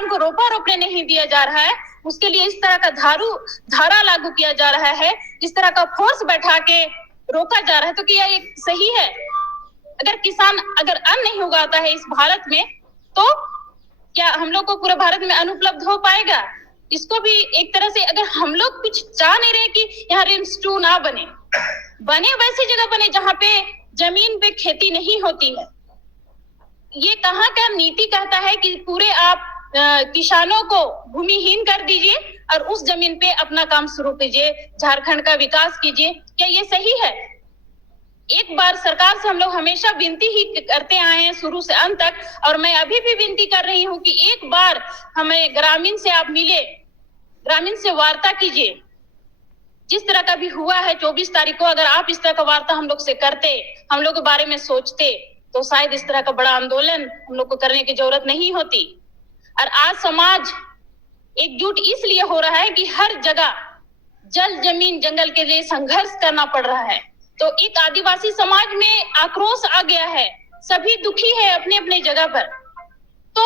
किसान को रोपने नहीं दिया जा रहा है, उसके लिए इस तरह का धारा लागू किया जा रहा है, इस तरह का फोर्स बैठा के रोका जा रहा है, तो क्या ये सही है? अगर अन्न नहीं उगाता है इस भारत में, तो क्या हम लोग को पूरे भारत में अन्न उपलब्ध हो पाएगा? इसको भी एक तरह से, अगर हम लोग कुछ चाह नहीं रहे कि यहाँ रिम्स 2 ना बने वैसी जगह बने जहाँ पे जमीन पे खेती नहीं होती है। ये कहाँ का नीति कहता है कि पूरे आप किसानों को भूमिहीन कर दीजिए और उस जमीन पे अपना काम शुरू कीजिए, झारखंड का विकास कीजिए? क्या ये सही है? एक बार सरकार से हम लोग हमेशा विनती ही करते आए हैं शुरू से अंत तक, और मैं अभी भी विनती कर रही हूँ कि एक बार हमें ग्रामीण से आप मिले, ग्रामीण से वार्ता कीजिए। जिस तरह का भी हुआ है 24 तारीख को, अगर आप इस तरह का वार्ता हम लोग से करते, हम लोग के बारे में सोचते, तो शायद इस तरह का बड़ा आंदोलन हम लोग को करने की जरूरत नहीं होती। और आज समाज एकजुट इसलिए हो रहा है कि हर जगह जल जमीन जंगल के लिए संघर्ष करना पड़ रहा है। तो एक आदिवासी समाज में आक्रोश आ गया है, सभी दुखी है अपने अपने जगह पर। तो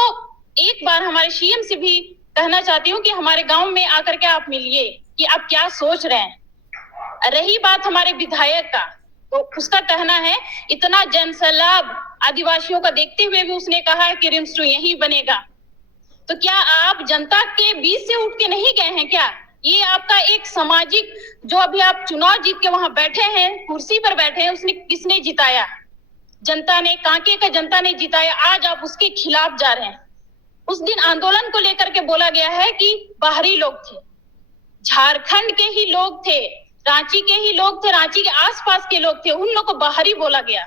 एक बार हमारे सीएम से भी कहना चाहती हूँ कि हमारे गांव में आकर के आप मिलिए कि आप क्या सोच रहे हैं। रही बात हमारे विधायक का, तो उसका कहना है इतना जनसैलाब आदिवासियों का देखते हुए भी उसने कहा है कि रिम्स 2 यहीं बनेगा। तो क्या आप जनता के बीच से उठ के नहीं गए हैं क्या? ये आपका एक सामाजिक, जो अभी आप चुनाव जीत के वहां बैठे हैं, कुर्सी पर बैठे हैं, उसने किसने जिताया? जनता ने, कांके का जनता ने जिताया। आज आप उसके खिलाफ जा रहे हैं। उस दिन आंदोलन को लेकर के बोला गया है कि बाहरी लोग थे, झारखंड के ही लोग थे, रांची के ही लोग थे, रांची के आसपास के लोग थे, उन लोग को बाहरी बोला गया।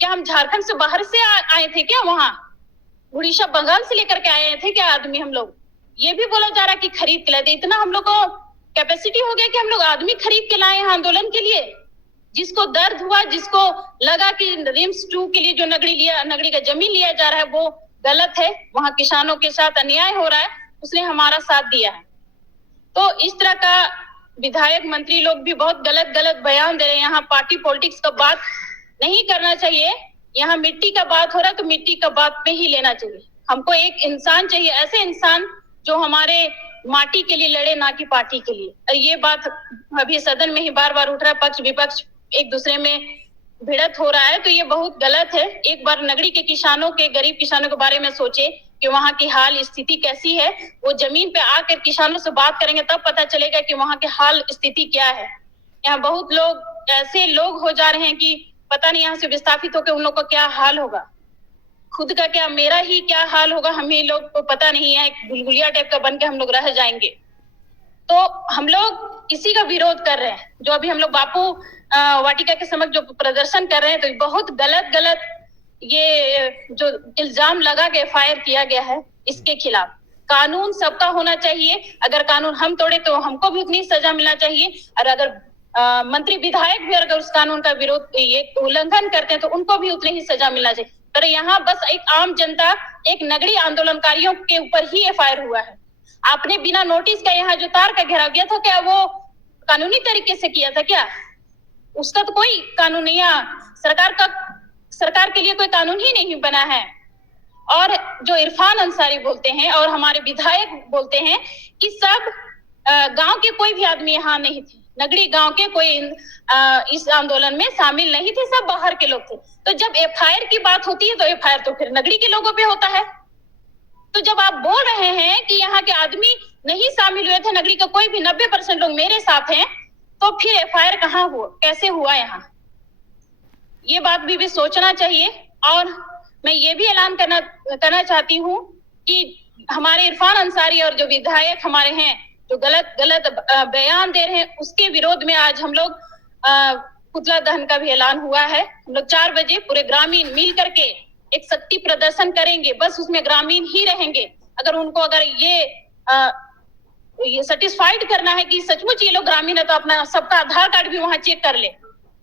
क्या हम झारखंड से बाहर से आए थे क्या? वहां उड़ीसा बंगाल से लेकर के आए थे क्या आदमी हम लोग? ये भी बोला जा रहा है कि खरीद के लाए थे। इतना हम लोग को कैपेसिटी हो गया कि हम लोग आदमी खरीद के लाए हैं आंदोलन के लिए? जिसको दर्द हुआ, जिसको लगा कि रिम्स 2 के लिए जो नगरी का जमीन लिया जा रहा है वो गलत है, वहां किसानों के साथ अन्याय हो रहा है, उसने हमारा साथ दिया है। तो इस तरह का विधायक मंत्री लोग भी बहुत गलत बयान दे रहे हैं। यहाँ पार्टी पॉलिटिक्स का बात नहीं करना चाहिए। यहाँ मिट्टी का बात हो रहा है तो मिट्टी का बात पे ही लेना चाहिए। हमको एक इंसान चाहिए, ऐसे इंसान जो हमारे माटी के लिए लड़े, ना कि पार्टी के लिए। और ये बात अभी सदन में ही बार उठ रहा है, पक्ष विपक्ष एक दूसरे में भिड़त हो रहा है, तो ये बहुत गलत है। एक बार नगरी के किसानों के, गरीब किसानों के बारे में सोचे कि वहाँ की हाल स्थिति कैसी है। वो जमीन पे आकर किसानों से बात करेंगे तब पता चलेगा कि वहाँ के हाल स्थिति क्या है। यहाँ बहुत लोग ऐसे लोग हो जा रहे हैं कि पता नहीं यहाँ से विस्थापित होकर उन लोग का क्या हाल होगा, खुद का क्या, मेरा ही क्या हाल होगा, हमें लोग को पता नहीं है। गुलगुलिया टाइप का बन के हम लोग रह जाएंगे। तो हम लोग इसी का विरोध कर रहे हैं। जो अभी हम लोग बापू वाटिका के समक्ष जो प्रदर्शन कर रहे हैं, तो बहुत गलत ये जो इल्जाम लगा के फायर किया गया है, इसके खिलाफ कानून सबका होना चाहिए। अगर कानून हम तोड़े तो हमको भी उतनी सजा मिलना चाहिए, और अगर मंत्री विधायक भी अगर उस कानून का विरोध, ये उल्लंघन करते हैं, तो उनको भी उतनी ही सजा मिलना चाहिए। पर यहाँ बस एक आम जनता, एक नगरी आंदोलनकारियों के ऊपर ही एफआईआर हुआ है। आपने बिना नोटिस का यहाँ जो तार का घेराव किया था, क्या वो कानूनी तरीके से किया था क्या? उसका तो कोई कानून नहीं है। सरकार के लिए कोई कानून ही नहीं बना है। और जो इरफान अंसारी बोलते हैं और हमारे विधायक बोलते हैं कि सब गांव के कोई भी आदमी यहाँ नहीं थे, नगरी गांव के कोई इस आंदोलन में शामिल नहीं थे, सब बाहर के लोग थे। तो जब एफआईआर की बात होती है तो एफआईआर तो फिर नगरी के लोगों पे होता है। तो जब आप बोल रहे हैं कि यहाँ के आदमी नहीं शामिल हुए थे, नगरी का कोई भी 90% लोग मेरे साथ हैं, तो फिर एफआईआर कहाँ हुआ, कैसे हुआ यहाँ? ये बात भी सोचना चाहिए। और मैं ये भी ऐलान करना चाहती हूँ कि हमारे इरफान अंसारी और जो विधायक हमारे हैं जो गलत बयान दे रहे हैं, उसके विरोध में आज हम लोग पुतला दहन का भी ऐलान हुआ है। हम लोग 4 बजे पूरे ग्रामीण मिल करके एक शक्ति प्रदर्शन करेंगे। बस उसमें ग्रामीण ही रहेंगे। अगर उनको अगर ये सेटिस्फाइड करना है कि सचमुच ये लोग ग्रामीण है, तो अपना सबका आधार कार्ड भी वहां चेक कर ले।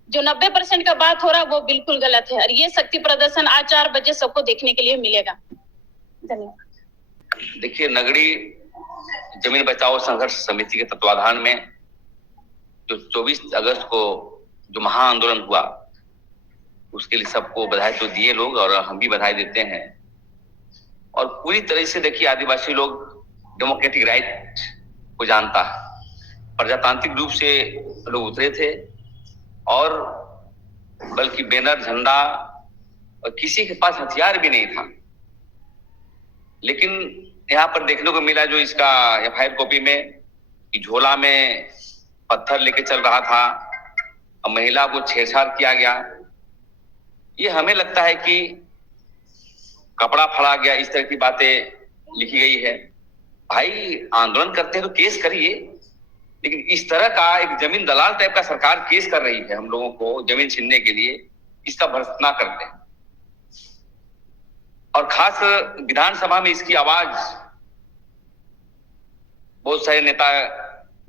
जो 90% का बात हो रहा है वो बिल्कुल गलत है। और ये शक्ति प्रदर्शन आज 4 बजे सबको देखने के लिए मिलेगा। धन्यवाद। देखिए, नगरी जमीन बचाओ संघर्ष समिति के तत्वाधान में जो 24 अगस्त को जो महा आंदोलन हुआ, उसके लिए सबको बधाई तो दिए लोग, और हम भी बधाई देते हैं। और पूरी तरह से देखिए आदिवासी लोग डेमोक्रेटिक राइट को जानता है, प्रजातांत्रिक रूप से लोग उतरे थे और बल्कि बैनर झंडा और किसी के पास हथियार भी नहीं था। लेकिन यहाँ पर देखने को मिला जो इसका एफआईआर कॉपी में कि झोला में पत्थर लेके चल रहा था और महिला को छेड़छाड़ किया गया। ये हमें लगता है कि कपड़ा फाड़ा गया, इस तरह की बातें लिखी गई है। भाई आंदोलन करते हैं तो केस करिए, लेकिन इस तरह का एक जमीन दलाल टाइप का सरकार केस कर रही है हम लोगों को जमीन छीनने के लिए, इसका भर्त्सना ना करते हैं। और खास विधानसभा में इसकी आवाज बहुत सारे नेता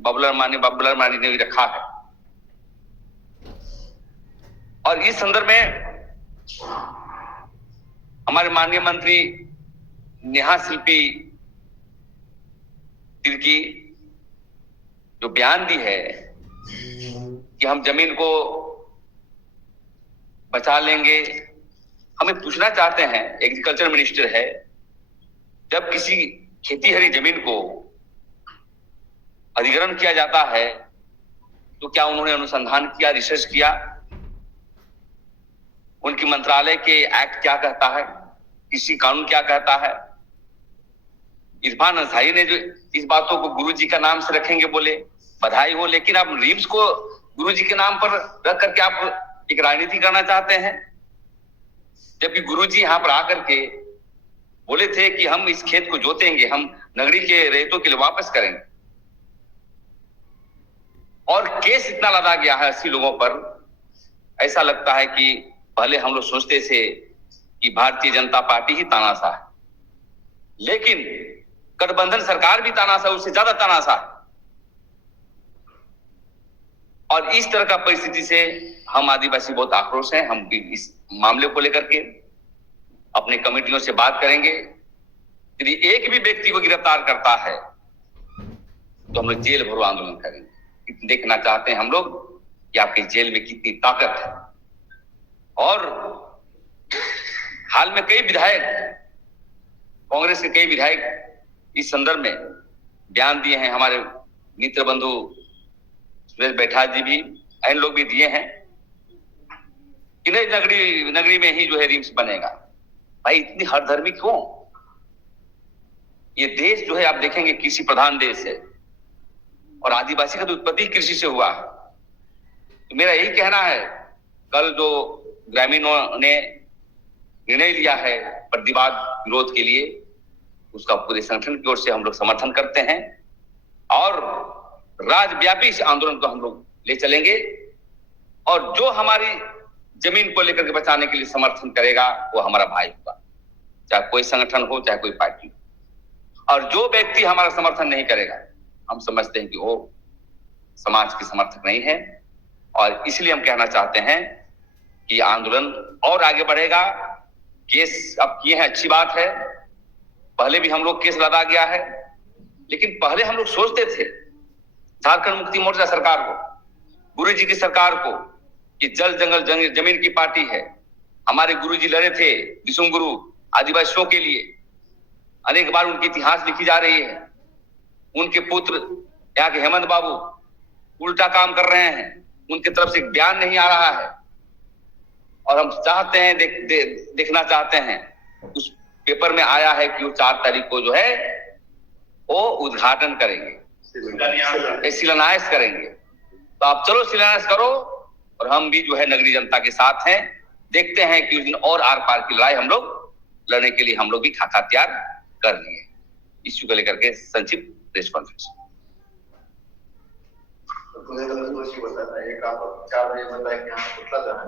बबलर मानी ने भी रखा है। और इस संदर्भ में हमारे माननीय मंत्री नेहा शिल्पी तिर्की जो बयान दी है कि हम जमीन को बचा लेंगे, हमें पूछना चाहते हैं, एग्रीकल्चर मिनिस्टर है, जब किसी खेती हरी जमीन को अधिग्रहण किया जाता है तो क्या उन्होंने अनुसंधान किया, रिसर्च किया? उनकी मंत्रालय के एक्ट क्या कहता है, किसी कानून क्या कहता है? इरफान अंसारी ने जो इस बातों को गुरुजी का नाम से रखेंगे बोले, बधाई हो, लेकिन आप रिम्स को गुरुजी के नाम पर रख करके आप एक राजनीति करना चाहते हैं, जबकि गुरुजी यहाँ पर आकर के बोले थे कि हम इस खेत को जोतेंगे, हम नगरी के रेतों के लिए वापस करेंगे। और केस इतना लदा गया है 80 लोगों पर, ऐसा लगता है कि पहले हम लोग सोचते थे कि भारतीय जनता पार्टी ही तानाशाह है, लेकिन गठबंधन सरकार भी तानाशाह, उससे ज्यादा तानाशाह। और इस तरह का परिस्थिति से हम आदिवासी बहुत आक्रोश हैं। हम इस मामले को लेकर के अपने कमेटियों से बात करेंगे। यदि एक भी व्यक्ति को गिरफ्तार करता है तो हम लोग जेल भरो आंदोलन करेंगे। देखना चाहते हैं हम लोग कि आपकी जेल में कितनी ताकत है। और हाल में कई विधायक, कांग्रेस के कई विधायक इस संदर्भ में बयान दिए हैं। हमारे मित्र बंधु सुरेश बैठा जी भी, अन्य लोग भी दिए हैं कि नहीं नगरी में ही जो है रिम्स बनेगा। भाई इतनी हरधर्मी क्यों? ये देश जो है आप देखेंगे कृषि प्रधान देश है और आदिवासी का तो उत्पत्ति कृषि से हुआ। तो मेरा यही कहना है, कल जो ग्रामीणों ने निर्णय लिया है प्रतिवाद विरोध के लिए, उसका पूरे संगठन की ओर से हम लोग समर्थन करते हैं और राज्यव्यापी इस आंदोलन को हम लोग ले चलेंगे। और जो हमारी जमीन को लेकर के बचाने के लिए समर्थन करेगा वो हमारा भाई होगा, चाहे कोई संगठन हो चाहे कोई पार्टी हो। और जो व्यक्ति हमारा समर्थन नहीं करेगा, हम समझते हैं कि वो समाज के समर्थक नहीं है। और इसलिए हम कहना चाहते हैं कि आंदोलन और आगे बढ़ेगा। केस अब किए हैं, अच्छी बात है, पहले भी हम लोग केस लदा गया है, लेकिन पहले हम लोग सोचते थे झारखंड मुक्ति मोर्चा सरकार को, गुरुजी की सरकार को, कि जल जंगल जमीन की पार्टी है। हमारे गुरुजी लड़े थे विष्णु गुरु आदिवासियों के लिए, अनेक बार उनकी इतिहास लिखी जा रही है। उनके पुत्र यहाँ के हेमंत बाबू उल्टा काम कर रहे हैं, उनकी तरफ से बयान नहीं आ रहा है। और हम चाहते हैं देखना चाहते हैं, उस पेपर में आया है कि वो 4 तारीख को जो है वो उद्घाटन करेंगे, शिलान्यास करेंगे। तो आप चलो शिलान्यास करो, और हम भी जो है नगरी जनता के साथ हैं। देखते हैं कि उस दिन और आर पार की लड़ाई हम लोग लड़ने के लिए हम लोग भी खाका तैयार कर लिए। इश्यू को लेकर के संक्षिप्त प्रेस कॉन्फ्रेंस। एक आप 4 बजे बताया कि यहाँ पुतला दहन,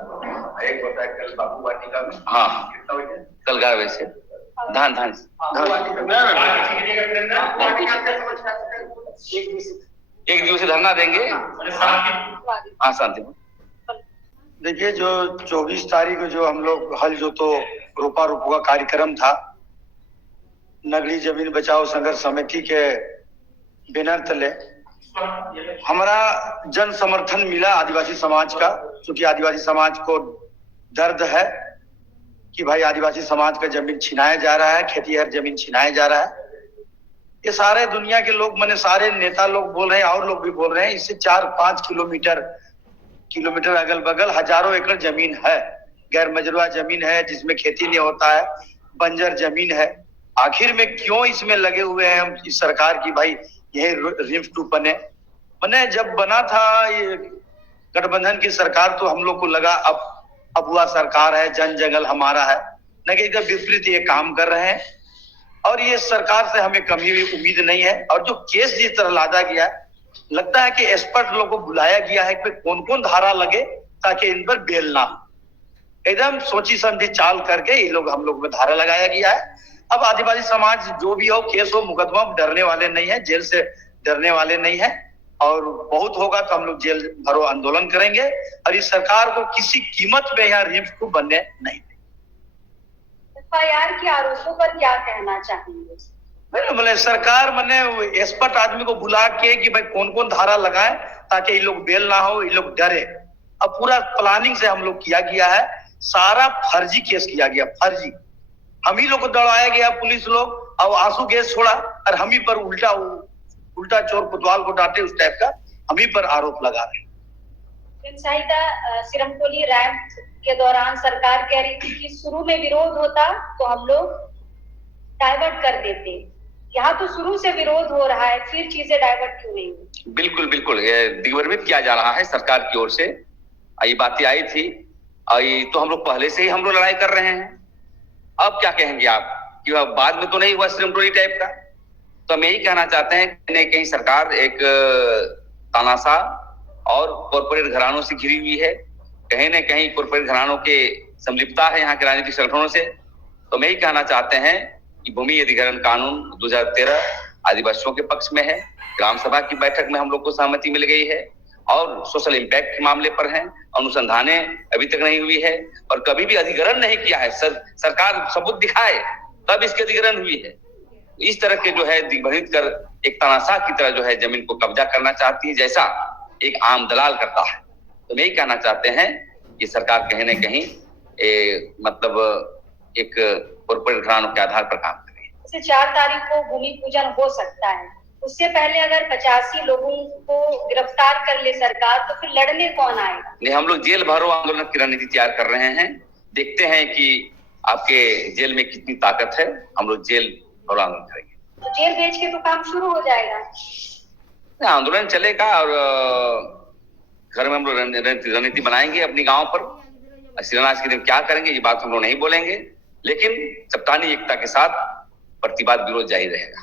एक बताया कल बाबू वाटिका में। हाँ, कितना बजे? कल 11 बजे से धान एक दिवसीय धरना देंगे। हाँ शांति। देखिए, जो 24 तारीख को जो हम लोग हल जोतो रोपा रोपो का कार्यक्रम था, नगरी जमीन बचाओ संघर्ष समिति के बैनर तले हमारा जन समर्थन मिला आदिवासी समाज का, क्योंकि आदिवासी समाज को दर्द है कि भाई आदिवासी समाज का जमीन छिनाया जा रहा है, खेतीहर जमीन छिनाया जा रहा है। ये सारे दुनिया के लोग, मैंने सारे नेता लोग बोल रहे हैं और लोग भी बोल रहे हैं, इससे 4-5 किलोमीटर अगल बगल हजारों एकड़ जमीन है, गैर मजरूआ जमीन है, जिसमें खेती नहीं होता है, बंजर जमीन है। आखिर में क्यों इसमें लगे हुए हैं हम इस सरकार की, भाई यही रिम्स 2 बने। मैंने जब बना था ये गठबंधन की सरकार तो हम लोग को लगा अब हुआ सरकार है, जन जंगल हमारा है, लेकिन एकदम विपरीत ये काम कर रहे हैं और ये सरकार से हमें कभी भी उम्मीद नहीं है। और जो केस जिस तरह लादा गया है, लगता है कि एक्सपर्ट लोगों को बुलाया गया है कि कौन कौन धारा लगे ताकि इन पर बेल ना हो। एकदम सोची समझी चाल करके ये लोग हम लोग में धारा लगाया गया है। अब आदिवासी समाज जो भी हो, केस हो, मुकदमा, डरने वाले नहीं है, जेल से डरने वाले नहीं है। और बहुत होगा तो हम लोग जेल भरो आंदोलन करेंगे और इस सरकार को किसी कीमत पे यहाँ रिम्स को बनने नहीं देंगे। FIR के आरोपों पर क्या कहना चाहेंगे? मैंने सरकार मैंने एक्सपर्ट आदमी को बुला के कि भाई कौन कौन धारा लगाए ताकि ये लोग बेल ना हो, ये लोग डरे। अब पूरा प्लानिंग से हम लोग किया गया है, सारा फर्जी केस किया गया, फर्जी। हम ही लोग को दौड़ाया गया, पुलिस लोग और आंसू गैस छोड़ा और हम ही पर उल्टा चोर कोतवाल को डांटे, उस टाइप का हम ही पर आरोप लगा रहे हैं। शाहिदा, सिरमकोली रैंप के दौरान सरकार कह रही थी कि शुरू में विरोध होता तो हम लोग डाइवर्ट कर देते, यहाँ तो शुरू से विरोध हो रहा है, फिर चीजें डाइवर्ट क्यों नहीं? बिल्कुल बिल्कुल, ये दिग्भ्रमित किया जा रहा है सरकार की ओर से। ये बातें आई थी और ये तो हम लोग पहले से ही हम लोग लड़ाई कर रहे हैं। अब क्या कहेंगे आप कि बाद में तो नहीं हुआ सिरमकोली टाइप का? तो हम यही कहना चाहते हैं कि कहीं सरकार एक तानाशाह और कॉर्पोरेट घरानों से घिरी हुई है, कहीं न कहीं कॉर्पोरेट घरानों के संलिप्तता है यहाँ के राजनीतिक संगठनों से। तो हम यही कहना चाहते हैं कि भूमि अधिग्रहण कानून 2013 आदिवासियों के पक्ष में है। ग्राम सभा की बैठक में हम लोग को सहमति मिल गई है और सोशल इम्पैक्ट के मामले पर है, अनुसंधाने अभी तक नहीं हुई है और कभी भी अधिग्रहण नहीं किया है। सरकार सबूत दिखाए तब इसकी अधिग्रहण हुई है। इस तरह के जो है दिग्भ्रमित कर एक तानाशाह की तरह जो है जमीन को कब्जा करना चाहती है, जैसा एक आम दलाल करता है। तो यही कहना चाहते हैं कि सरकार कहीं न कहीं मतलब एक कॉर्पोरेट घरानों के आधार पर काम करे। जैसे 4 तारीख को भूमि पूजन हो सकता है, उससे पहले अगर 85 लोगों को गिरफ्तार कर ले सरकार तो फिर लड़ने कौन आएगा? नहीं, हम लोग जेल भरो आंदोलन की रणनीति तैयार कर रहे हैं। देखते हैं कि आपके जेल में कितनी ताकत है, हम लोग जेल भरो आंदोलन करेंगे। तो जेल भेज के तो काम शुरू हो जाएगा। आंदोलन चलेगा और घर में हम लोग रणनीति बनाएंगे अपनी गांव पर। शिलान्यास के दिन क्या करेंगे ये बात हम लोग नहीं बोलेंगे, लेकिन चट्टानी एकता के साथ प्रतिवाद विरोध जारी रहेगा।